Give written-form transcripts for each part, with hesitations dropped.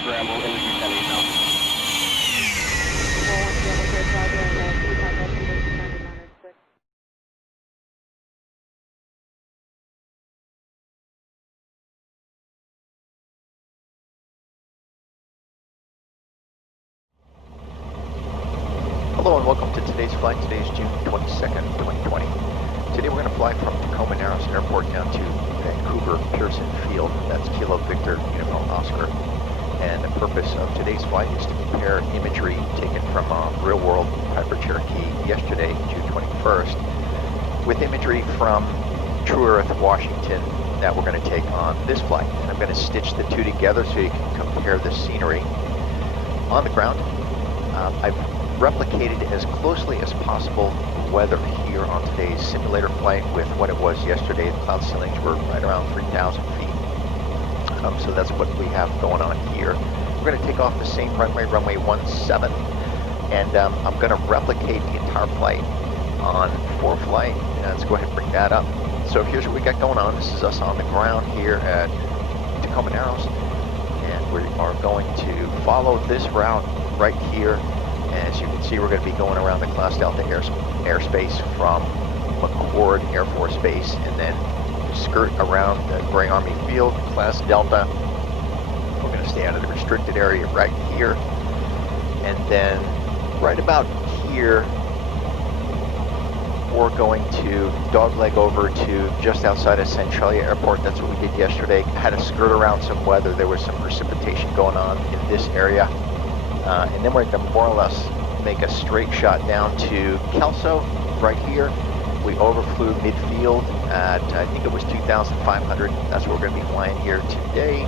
scramble into 210 now. Hello and welcome to today's flight. Today is June 22nd, 2020. Today we're going to fly from Tacoma Narrows Airport down to Vancouver Pearson Field. That's Kilo Victor Uniform Oscar. And the purpose of today's flight is to compare imagery taken from real-world Piper Cherokee yesterday, June 21st, with imagery from TrueEarth Washington that we're going to take on this flight. And I'm going to stitch the two together so you can compare the scenery on the ground. I've replicated as closely as possible the weather here on today's simulator flight with what it was yesterday. The cloud ceilings were right around 3,000 feet. So that's what we have going on here. We're going to take off the same runway, runway 17, and I'm going to replicate the entire flight on ForeFlight. Let's go ahead and bring that up. So here's what we got going on. This is us on the ground here at Tacoma Narrows, and we are going to follow this route right here. As you can see, we're going to be going around the Class Delta airspace from McCord Air Force Base and then skirt around the Gray Army Field, Class Delta. We're going to stay out of the restricted area right here. And then right about here, we're going to dogleg over to just outside of Centralia Airport. That's what we did yesterday. Had to skirt around some weather. There was some precipitation going on in this area. And then we're going to more or less make a straight shot down to Kelso right here. We overflew midfield at, I think it was 2,500. That's where we're going to be flying here today.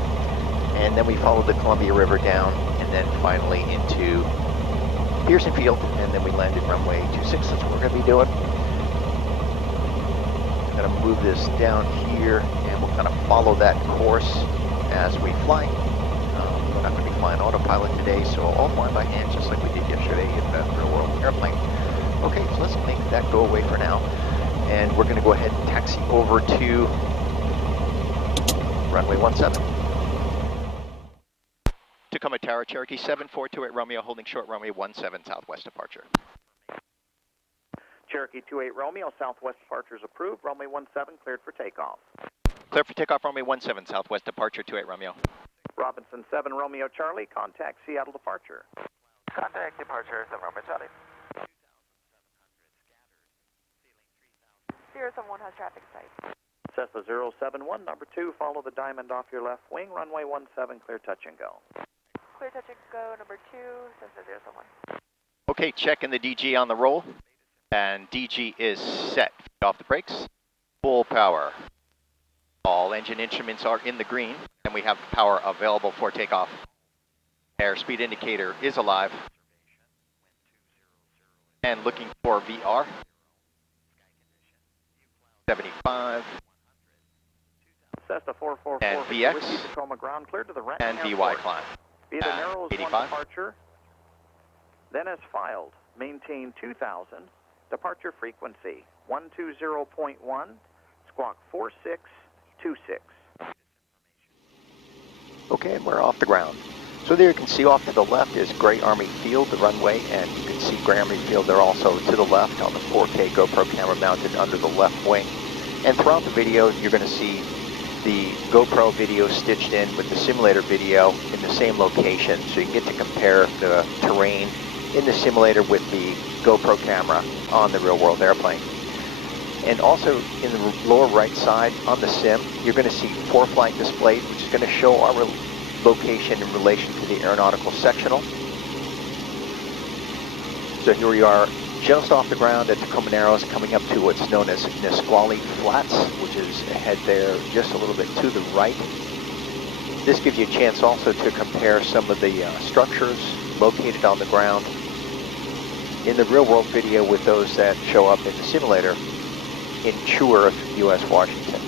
And then we followed the Columbia River down and then finally into Pearson Field. And then we landed runway 26. That's what we're going to be doing. I'm going to move this down here and we'll kind of follow that course as we fly. We're not going to be flying autopilot today, so I'll fly by hand just like we did yesterday in the real-world airplane. Okay, so let's make that go away for now. And we're going to go ahead and taxi over to runway 17. Tacoma Tower, Cherokee 7428 Romeo, holding short runway 17, southwest departure. Cherokee 28 Romeo, southwest departure is approved. Runway 17 cleared for takeoff. Cleared for takeoff, runway 17, southwest departure 28 Romeo. Robinson 7 Romeo Charlie, contact Seattle departure. Contact departure 7 Romeo Charlie. 071 has traffic sight. Cessna 071, number 2, follow the diamond off your left wing, runway 17, clear touch and go. Clear touch and go, number 2, Cessna 071. Okay, checking the DG on the roll, and DG is set. Off the brakes, full power. All engine instruments are in the green, and we have power available for takeoff. Airspeed indicator is alive. And looking for VR. 75. Cessna 444. And VX. Tacoma ground cleared to the right and VY climb. Via the Narrows 85. 1 departure. Then as filed, maintain 2000. Departure frequency 120.1. Squawk 4626. Okay, and we're off the ground. So there you can see off to the left is Gray Army Field, the runway, and you can see Gray Army Field there also to the left on the 4K GoPro camera mounted under the left wing. And throughout the video, you're going to see the GoPro video stitched in with the simulator video in the same location, so you can get to compare the terrain in the simulator with the GoPro camera on the real-world airplane. And also in the lower right side on the sim, you're going to see ForeFlight displayed, which is going to show our location in relation to the aeronautical sectional. So here we are just off the ground at Tacoma Narrows, coming up to what's known as Nisqually Flats, which is ahead there just a little bit to the right. This gives you a chance also to compare some of the structures located on the ground in the real-world video with those that show up in the simulator in TrueEarth US Washington.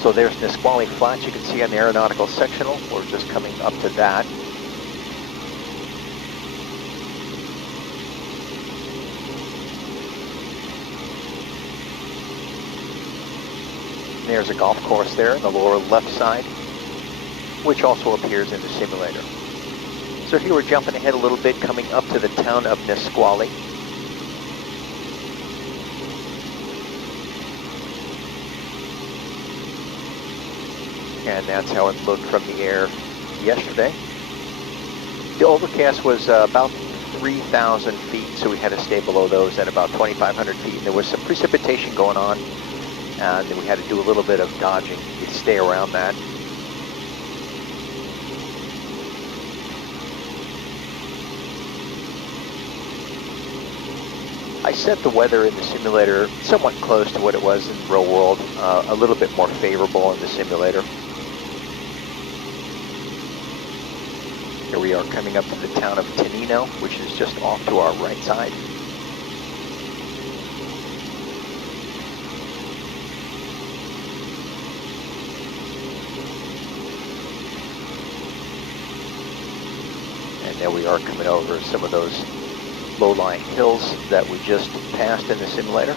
So there's Nisqually Flats you can see on the aeronautical sectional. We're just coming up to that. There's a golf course there in the lower left side. which also appears in the simulator. So here we're jumping ahead a little bit, coming up to the town of Nisqually. And that's how it looked from the air yesterday. The overcast was about 3,000 feet, so we had to stay below those at about 2,500 feet. And there was some precipitation going on, and we had to do a little bit of dodging to stay around that. I set the weather in the simulator somewhat close to what it was in real world, a little bit more favorable in the simulator. Here we are coming up to the town of Tenino, which is just off to our right side. And there we are coming over some of those low-lying hills that we just passed in the simulator.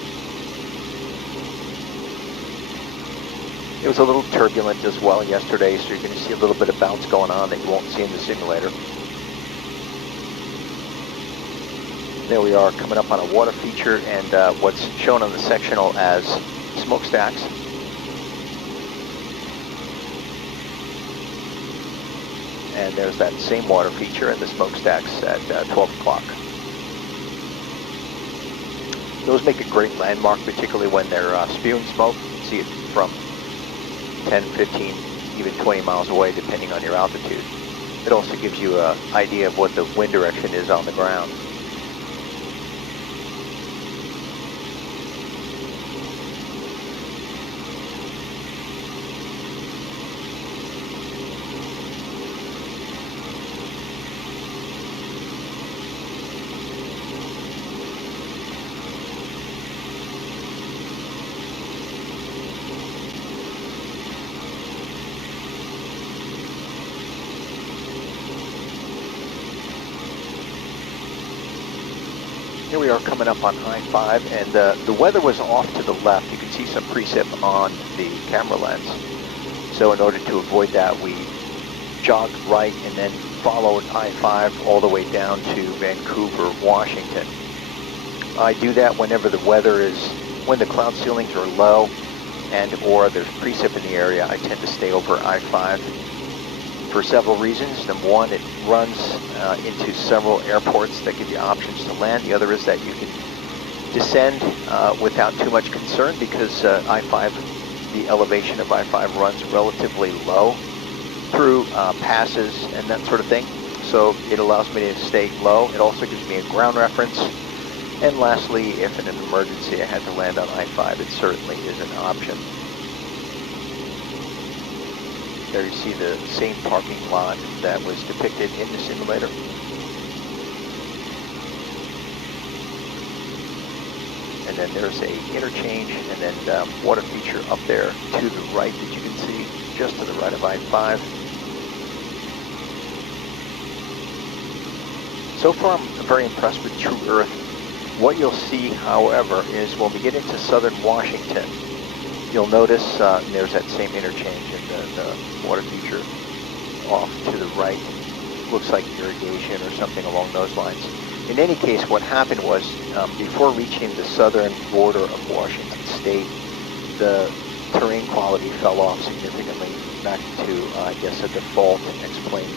It was a little turbulent as well yesterday, so you're going to see a little bit of bounce going on that you won't see in the simulator. There we are coming up on a water feature and what's shown on the sectional as smokestacks. And there's that same water feature and the smokestacks at 12 o'clock. Those make a great landmark, particularly when they're spewing smoke. You can see it from 10, 15, even 20 miles away, depending on your altitude. It also gives you an idea of what the wind direction is on the ground. Here we are coming up on I-5, and the weather was off to the left. You can see some precip on the camera lens. So in order to avoid that, we jogged right and then followed I-5 all the way down to Vancouver, Washington. I do that whenever the weather is, when the cloud ceilings are low and or there's precip in the area. I tend to stay over I-5 for several reasons. Number one, it runs into several airports that give you options to land. The other is that you can descend without too much concern because I-5, the elevation of I-5 runs relatively low through passes and that sort of thing. So it allows me to stay low. It also gives me a ground reference. And lastly, if in an emergency I had to land on I-5, it certainly is an option. There you see the same parking lot that was depicted in the simulator. And then there's a interchange and then water feature up there to the right that you can see, just to the right of I-5. So far I'm very impressed with TrueEarth. What you'll see, however, is when we get into southern Washington, you'll notice there's that same interchange and the water feature off to the right. Looks like irrigation or something along those lines. In any case, what happened was before reaching the southern border of Washington State, the terrain quality fell off significantly back to, I guess, a default X-Plane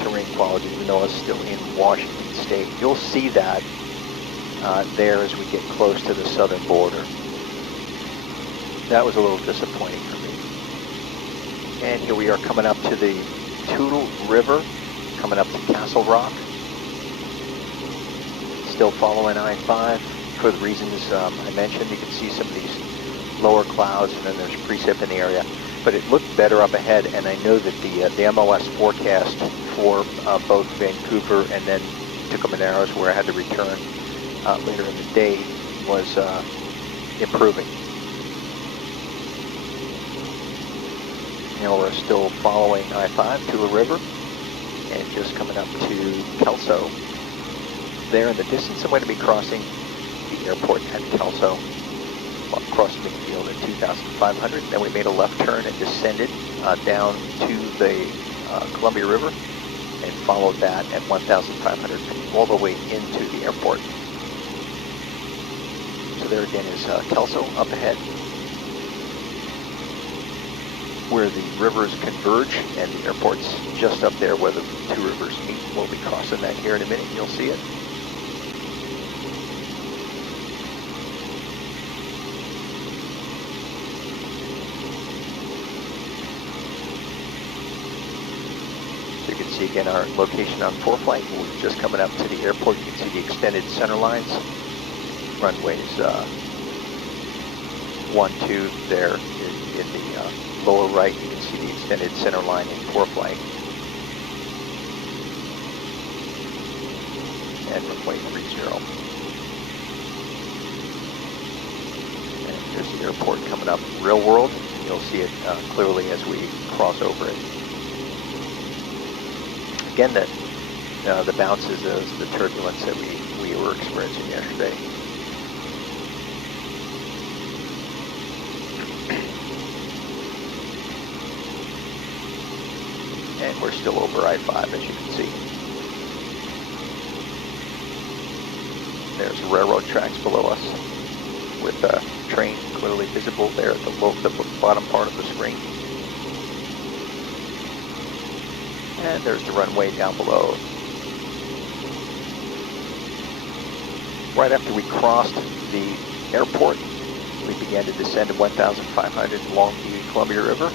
terrain quality, even though it's still in Washington State. You'll see that there as we get close to the southern border. That was a little disappointing for me. And here we are coming up to the Toutle River, coming up to Castle Rock. Still following I-5 for the reasons I mentioned. You can see some of these lower clouds and then there's precip in the area. But it looked better up ahead, and I know that the MOS forecast for both Vancouver and then Tucumã Narrows, where I had to return later in the day, was improving. Now we're still following I-5 to a river and just coming up to Kelso. There in the distance, I'm going to be crossing the airport at Kelso, across midfield at 2,500. Then we made a left turn and descended down to the Columbia River and followed that at 1,500 feet all the way into the airport. So there again is Kelso up ahead, where the rivers converge, and the airport's just up there where the two rivers meet. We'll be crossing that here in a minute, and you'll see it. So you can see again our location on ForeFlight. We're just coming up to the airport. You can see the extended center lines. Runways 1, 2 there in the lower right. You can see the extended center line in ForeFlight. And runway 30. And here's the airport coming up real world. And you'll see it clearly as we cross over it. Again, the bounces is the turbulence that we were experiencing yesterday. And we're still over I-5, as you can see. There's railroad tracks below us with a train clearly visible there at the bottom part of the screen. And there's the runway down below. Right after we crossed the airport, we began to descend at 1,500 along the Columbia River.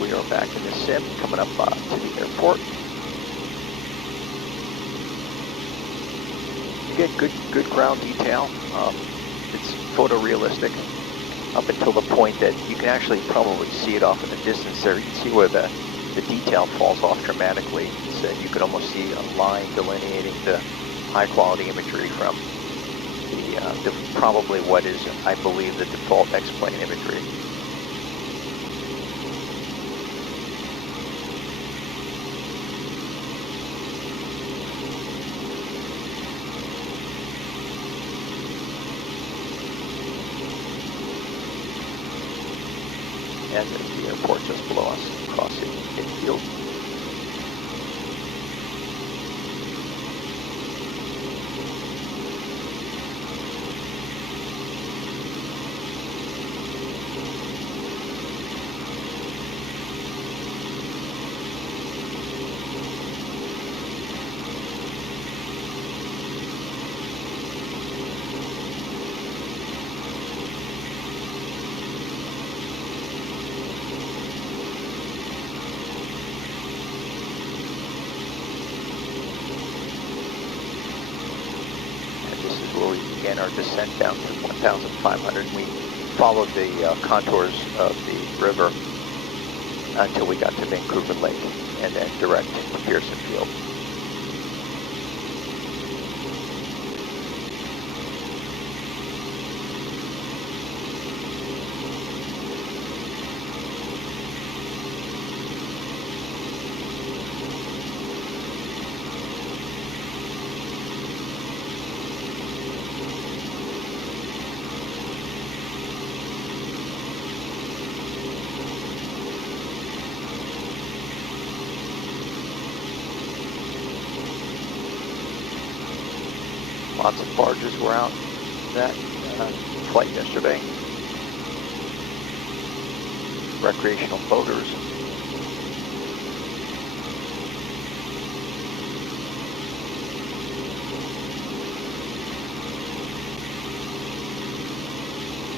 We are back in the sim, coming up to the airport. Again, good ground detail. It's photorealistic up until the point that you can actually probably see it off in the distance there. You can see where the detail falls off dramatically. You can almost see a line delineating the high-quality imagery from the probably what is, I believe, the default X-Plane imagery. And there's the airport just below us, crossing infield. Where we began our descent down to 1,500. We followed the contours of the river until we got to Vancouver Lake and then direct to Pearson Field. Lots of barges were out that flight yesterday. Recreational boaters.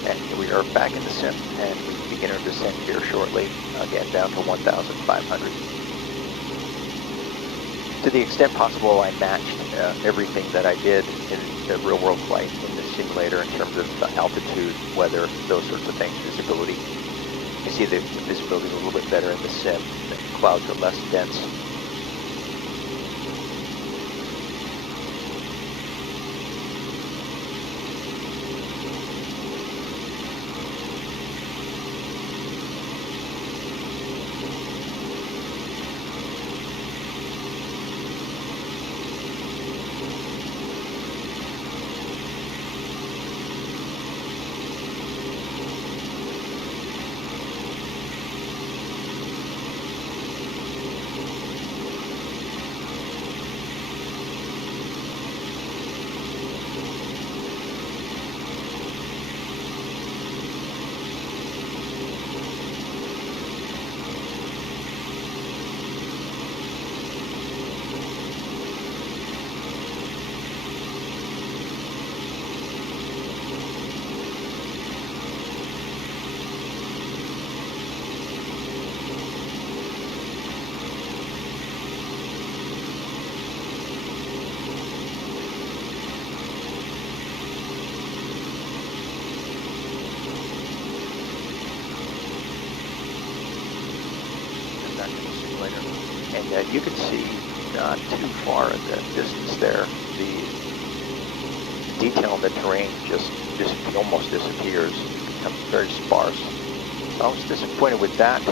And here we are back in the sim, and we begin our descent here shortly, again down to 1,500. To the extent possible, I matched everything that I did in the real-world flight in the simulator in terms of altitude, weather, those sorts of things, visibility. You see the visibility a little bit better in the sim. Of clouds are less dense. And you can see not too far in the distance there, the detail in the terrain just almost disappears. It becomes very sparse. So I was disappointed with that.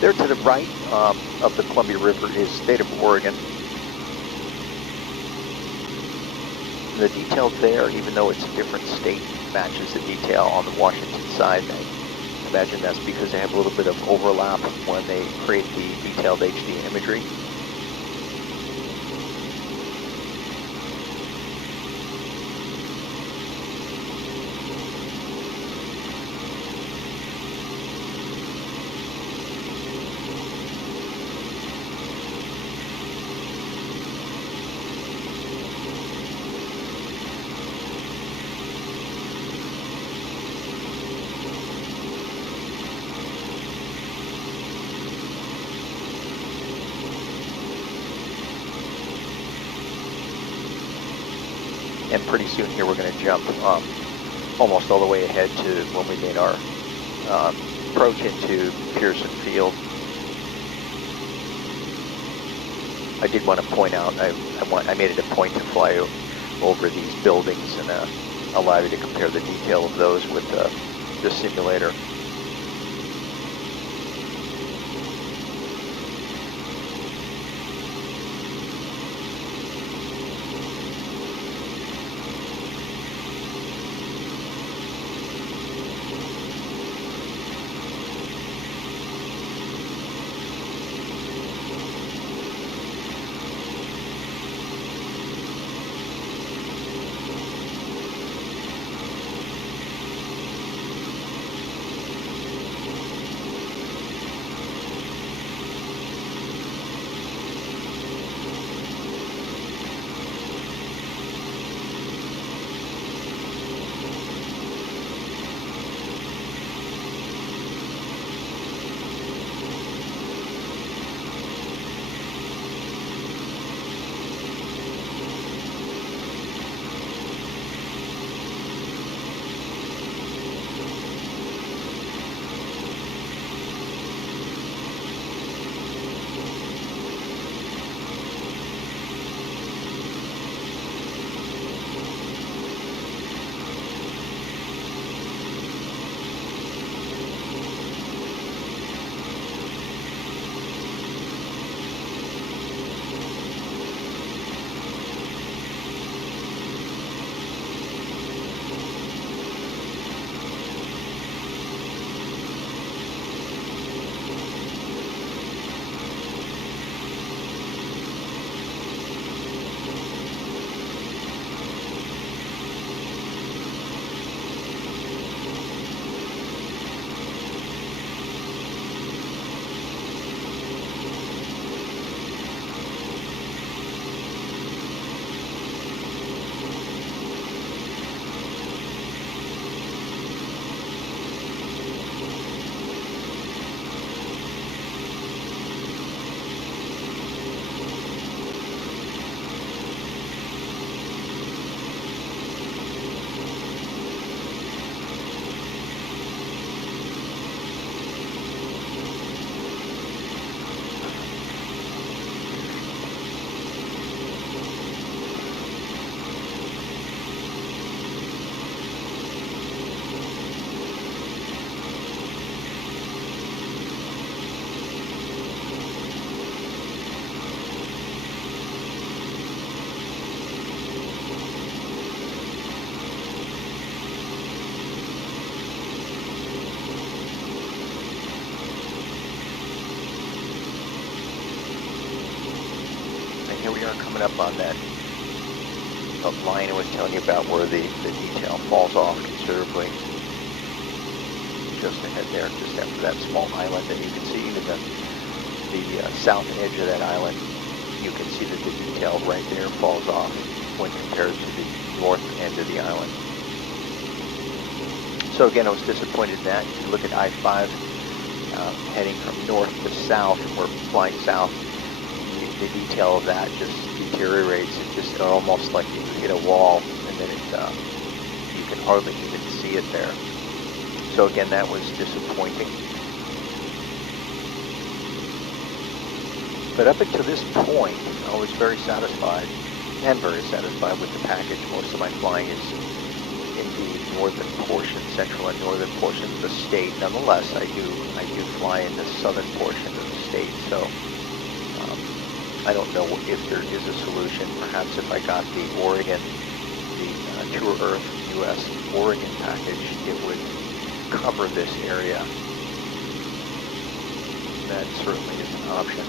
There to the right of the Columbia River is state of Oregon. The detail there, even though it's a different state, matches the detail on the Washington side. I imagine that's because they have a little bit of overlap when they create the detailed HD imagery. And pretty soon here we're going to jump almost all the way ahead to when we made our approach into Pearson Field. I did want to point out, I made it a point to fly over these buildings and allow you to compare the detail of those with the simulator. here we are coming up on that line I was telling you about where the detail falls off considerably. Just ahead there, just after that small island, and you can see even the south edge of that island, you can see that the detail right there falls off when compared to the north end of the island. So again, I was disappointed in that. If you look at I-5 heading from north to south, and we're flying south, the detail of that just deteriorates. It's just almost like you hit a wall, and then you can hardly even see it there. So again, that was disappointing. But up until this point, I was very satisfied with the package. Most of my flying is in the northern portion, central and northern portion of the state. Nonetheless, I do fly in the southern portion of the state. So I don't know if there is a solution. Perhaps if I got the Oregon, the TrueEarth US Oregon package, it would cover this area. That certainly is an option.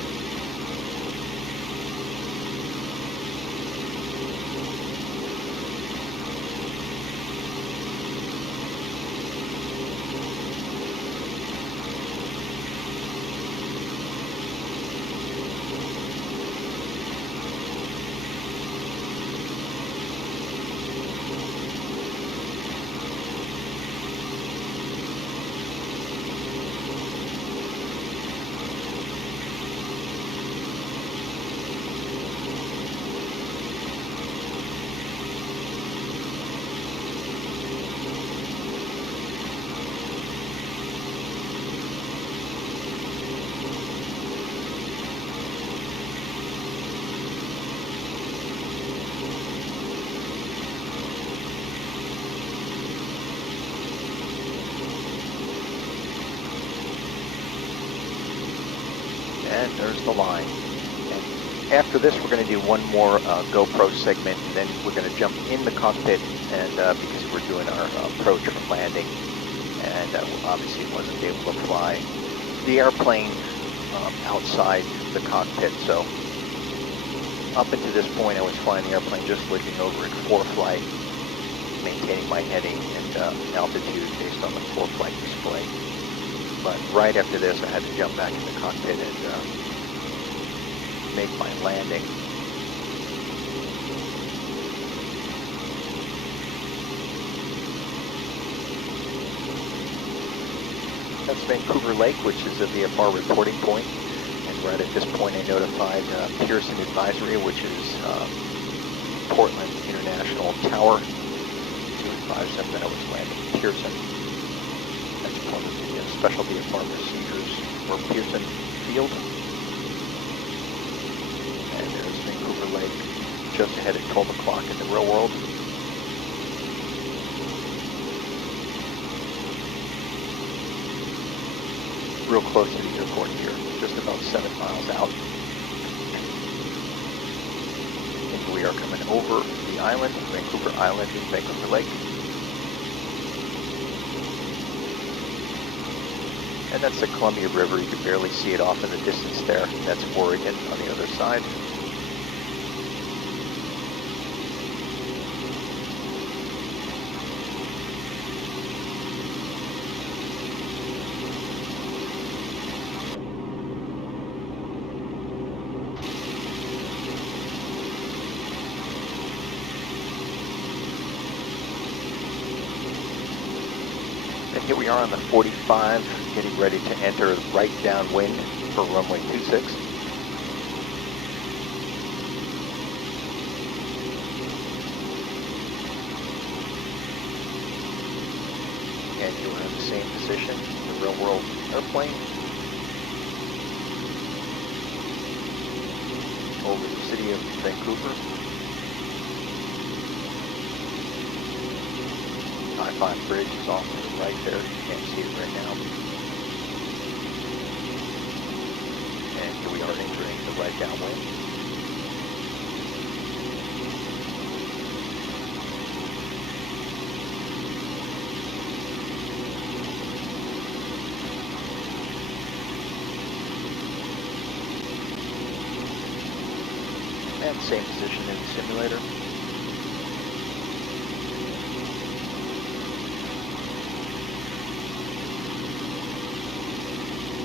And there's the line. And after this, we're going to do one more GoPro segment, and then we're going to jump in the cockpit, and because we're doing our approach from landing, and obviously wasn't able to fly the airplane outside the cockpit. So up until this point, I was flying the airplane just looking over at ForeFlight, maintaining my heading and altitude based on the ForeFlight display. But right after this, I had to jump back in the cockpit and make my landing. That's Vancouver Lake, which is a VFR reporting point. And right at this point, I notified Pearson Advisory, which is Portland International Tower, to advise them that I was landing Pearson. That's part of the special VFR procedures for Pearson Field. And there's Vancouver Lake, just ahead at 12 o'clock in the real world. Real close to the airport here, just about 7 miles out. And here we are coming over the island, Vancouver Island in Vancouver Lake. And that's the Columbia River. You can barely see it off in the distance there. And that's Oregon on the other side. And here we are on the 45, getting ready to enter right downwind for runway 26. And you are in the same position, the real world airplane, over the city of Vancouver. I-5 bridge is off to the right there. You can't see it right now. And here we are entering the right downwind. And same position in the simulator.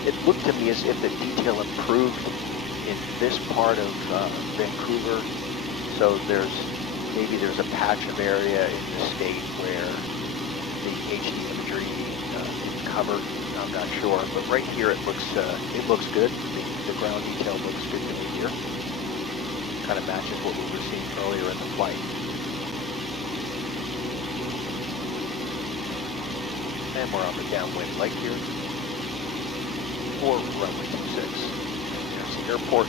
It looked to me as if the detail improved in this part of Vancouver. So maybe there's a patch of area in the state where the HD imagery didn't cover. I'm not sure, but right here it looks good. The ground detail looks good to me here. Kind of matches what we were seeing earlier in the flight. And we're on the downwind leg here for runway 26. And there's the airport.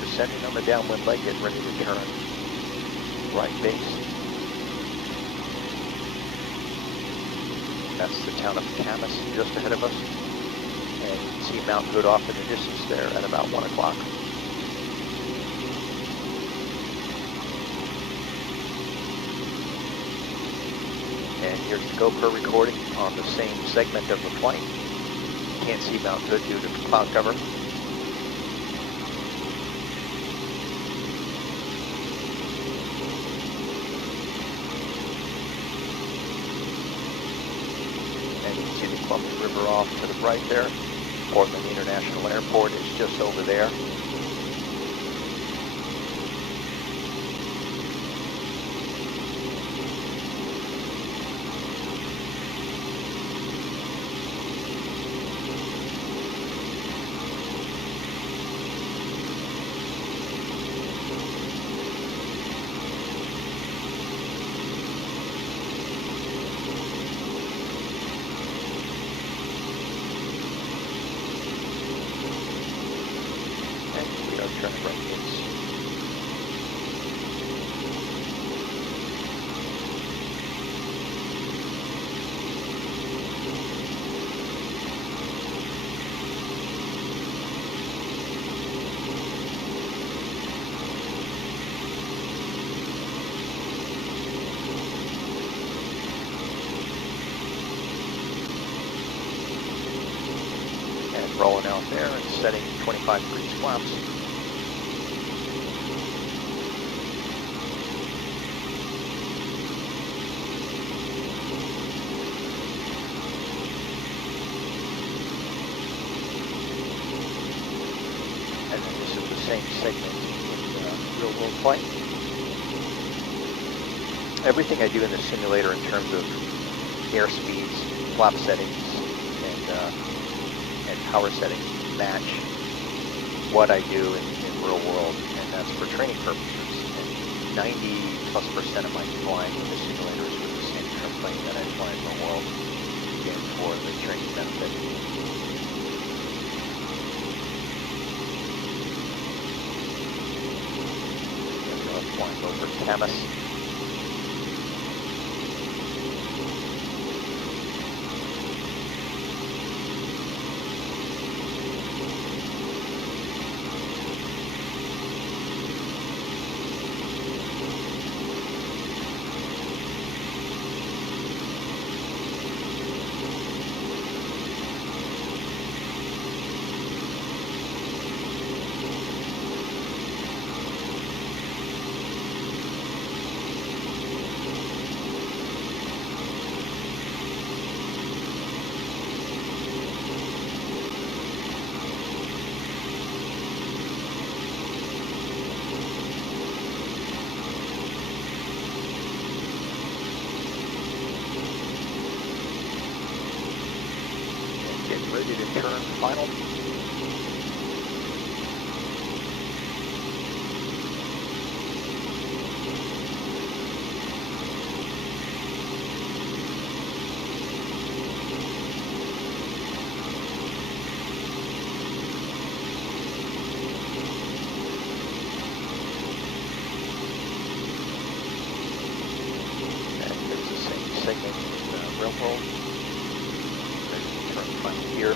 Descending on the downwind leg, getting ready to turn right base. That's the town of Camas just ahead of us. And you can see Mount Hood off in the distance there at about 1 o'clock. And here's the GoPro recording on the same segment of the flight. Can't see Mount Hood due to the cloud cover. Columbia River off to the right there. Portland International Airport is just over there. Turning right base. And rolling out there and setting 25 degrees flaps. Same segment in real world flight. Everything I do in the simulator in terms of airspeeds, flap settings, and power settings match what I do in real world, and that's for training purposes. And 90+% of my flying in the simulator is with the same airplane that I fly in real world, again for the training benefit. Flying over Camas. ready to turn final. Segment in railroad, ready to turn final gear.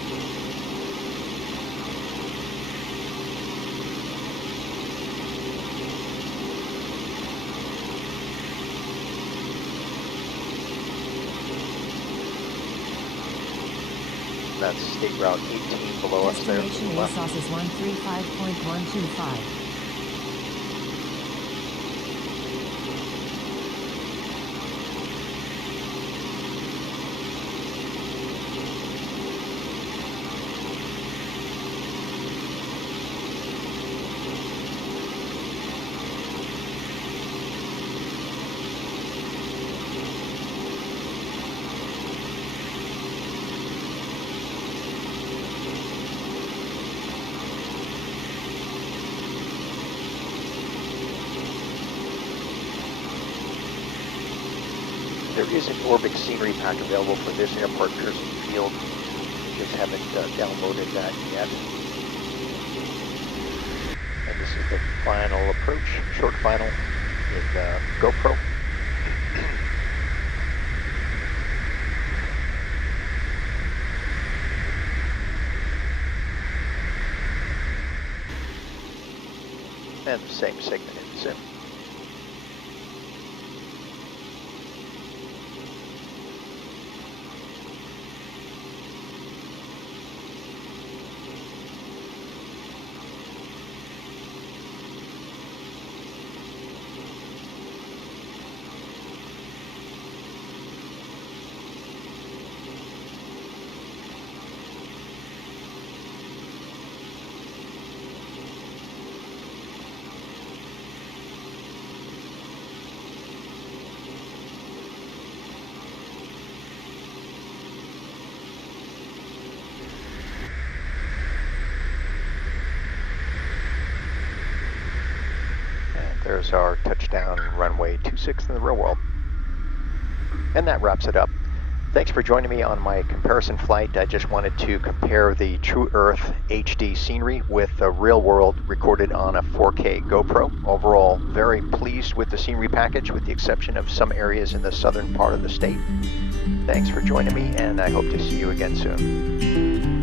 That's State Route 18 below us there. Destination ASOS is 135.125. There is an Orbx scenery pack available for this airport, Pearson Field. We just haven't downloaded that yet. And this is the final approach, short final with GoPro. And the same segment in sim. There's our touchdown runway 26 in the real world. And that wraps it up. Thanks for joining me on my comparison flight. I just wanted to compare the TrueEarth HD scenery with the real world recorded on a 4K GoPro. Overall, very pleased with the scenery package, with the exception of some areas in the southern part of the state. Thanks for joining me, and I hope to see you again soon.